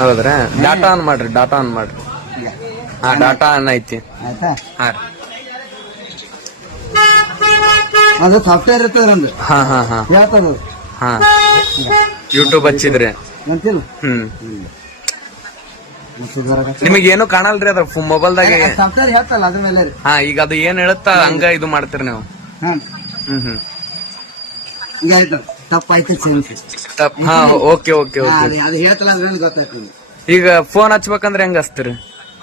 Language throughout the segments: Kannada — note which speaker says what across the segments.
Speaker 1: ಹೌದ್ರಾ? ಡಾಟಾ ಆನ್ ಮಾಡ್ರಿ ಡಾಟಾ ಆನ್ ಮಾಡ್ರಿ. ಹಾ ಡಾಟಾ ಆನ್ ಐತಿ. ಆಯ್ತಾ? ಹಾ ರೀ.
Speaker 2: ಅದು ಸಾಫ್ಟ್ವೇರ್ ಇರ್ತದ ನಮ್ದು.
Speaker 1: ಹಾ ಹಾ ಹಾ. ಹೇಳ್ತದ ಹಾ. ಯೂಟ್ಯೂಬ್ ಹಚ್ಚಿದ್ರಿ. ಅಂತಿಲ್ಲ ಹ್ಮ್. ನಿಮಗೆ ಏನು ಕಾಣಲ್ರಿ ಅದ್ರ ಮೊಬೈಲ್ದಾಗ? ಸಾಫ್ಟ್ವೇರ್ ಹೇಳ್ತಲ್ಲ ಅದ್ರ ಮೇಲೆ ಹಾ ಈಗ ಅದು ಏನ್ ಹೇಳುತ್ತ ಹಂಗ ಇದು ಮಾಡ್ತೀರಿ ನೀವು. ಹ್ಮ್. ಹ್ಮ್
Speaker 2: ಈಗ ತಪ್ಪಾಯ್ತು ಸೆನ್ಸ್
Speaker 1: ತಪ್ ಹಾ ಓಕೆ ಓಕೆ ಓಕೆ. ಅದು ಹೇಳ್ತಲ್ಲ ಅದ್ರ ಈಗ ಫೋನ್ ಹಚ್ಬೇಕಂದ್ರೆ ಹೆಂಗ್ ಹಚ್ತೀರಿ?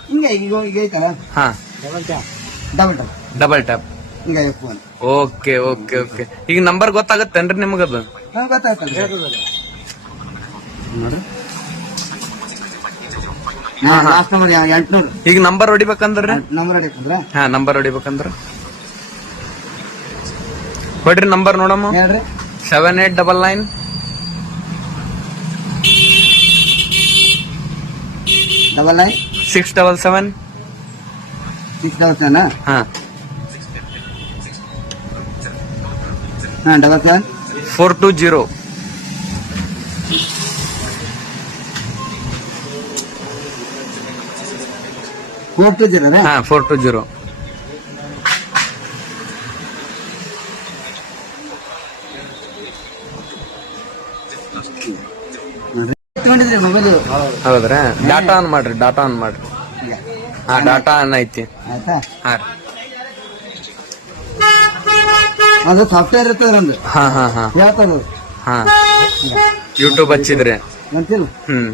Speaker 2: ಹಿಂಗೆ ಈಗ ಈಗ ಐತಲ್ಲ
Speaker 1: ಹಾ. Double
Speaker 2: tap double tap
Speaker 1: double tap ಹಿಂಗ ಫೋನ್ ಓಕೆ ಓಕೆ ಓಕೆ. ಈಗ ನಂಬರ್ ಗೊತ್ತಾಗತ್ತೇನ್ರಿ ನಿಮಗದು? ಹಾ. ಲಾಸ್ಟ್ ನಂಬರ್ ಎಂಟ್ನೂರು. ಈಗ ನಂಬರ್ ಹೊಡಿಬೇಕಂದ್ರೆ? ನಂಬರ್ ಹೊಡಿತಂದ್ರ ಹಾ ನಂಬರ್ ಹೊಡಿಬೇಕಂದ್ರ. ಕೊಡ್ರಿ ನಂಬರ್ ನೋಡಮ್ಮ. ಹೇಳ್ರಿ. Seven eight double nine double nine six double seven
Speaker 2: six double seven ಹಾಂ. ಹಾಂ double seven
Speaker 1: four two zero four two zero ಹಾಂ ಫೋರ್ ಟು ಜೀರೋ ತಗೊಂಡಿದ್ರಿ ಮೊಬೈಲ್ ಹೌದ್ರಾ? ಡಾಟಾ ಆನ್ ಮಾಡ್ರಿ ಡಾಟಾ ಆನ್ ಮಾಡ್ರಿ. ಹಾ ಡಾಟಾ ಆನ್ ಐತಿ. ಆಯ್ತಾ? ಹಾ ರೀ. ಅದು ಸಾಫ್ಟ್ವೇರ್ ಇರ್ತದ ನಮ್ದು. ಹಾ ಹಾ ಹಾ. ಹೇಳ್ತದ ಹಾ. ಯೂಟ್ಯೂಬ್ ಹಚ್ಚಿದ್ರಿ. ಅಂತಿಲ್ಲ ಹ್ಮ್.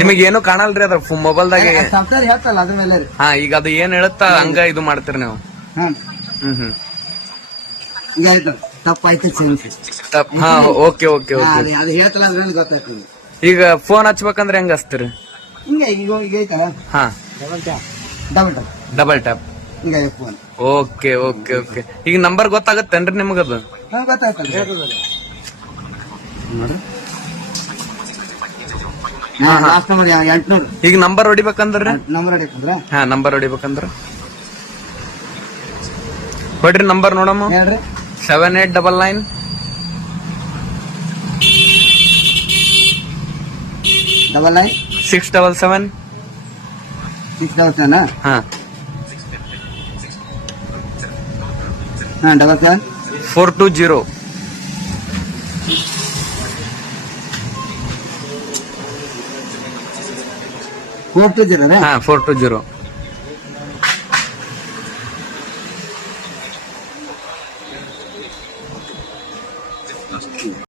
Speaker 1: ನಿಮಗೆ ಏನು ಕಾಣಲ್ರಿ ಅದ್ರ ಮೊಬೈಲ್ದಾಗ ಸಾಫ್ಟ್ವೇರ್ ಹೇಳ್ತಲ್ಲ ಅದ್ರ ಮೇಲೆ ಹಾ ಈಗ ಅದು ಏನ್ ಹೇಳುತ್ತ ಹಂಗ ಇದು ಮಾಡ್ತೀರಿ ನೀವು. ಹ್ಮ್. ಹ್ಮ್ ಈಗ ತಪ್ಪಾಯ್ತು ತಪ್ ಹಾ ಓಕೆ ಓಕೆ ಓಕೆ. ಅದು ಹೇಳ್ತಲ್ಲ ಅದ್ರ ಮೇಲೆ ಗೊತ್ತಾಯ್ತು ಈಗ ಫೋನ್ ಹಚ್ಬೇಕಂದ್ರೆ ಹೆಂಗ್ ಹಚ್ತೀರಿ?
Speaker 2: ಹಿಂಗೆ ಈಗ ಈಗ ಐತಲ್ಲ
Speaker 1: ಹಾ. Double tap double tap double tap ಹಿಂಗ ಫೋನ್ ಓಕೆ ಓಕೆ ಓಕೆ. ಈಗ ನಂಬರ್ ಗೊತ್ತಾಗತ್ತೇನ್ರಿ ನಿಮಗದು? ಹಾ ಗೊತ್ತಾಯ್ತಲ್ಲ ನೋಡ್ರಿ. ಹಾ. ಲಾಸ್ಟ್ ನಂಬರ್ ಎಂಟ್ನೂರು. ಈಗ ನಂಬರ್ ಹೊಡಿಬೇಕಂದ್ರೆ? ನಂಬರ್ ಹೊಡಿತಂದ್ರ ಹಾ ನಂಬರ್ ಹೊಡಿಬೇಕಂದ್ರ? ಕೊಡ್ರಿ ನಂಬರ್ ನೋಡಮ್ಮ. ಹೇಳ್ರಿ. Seven eight double nine double nine six double seven
Speaker 2: six double seven ಹಾಂ. ಹಾಂ double seven
Speaker 1: four two zero four two zero ಹಾಂ ಫೋರ್ ಟು ಜೀರೋ you.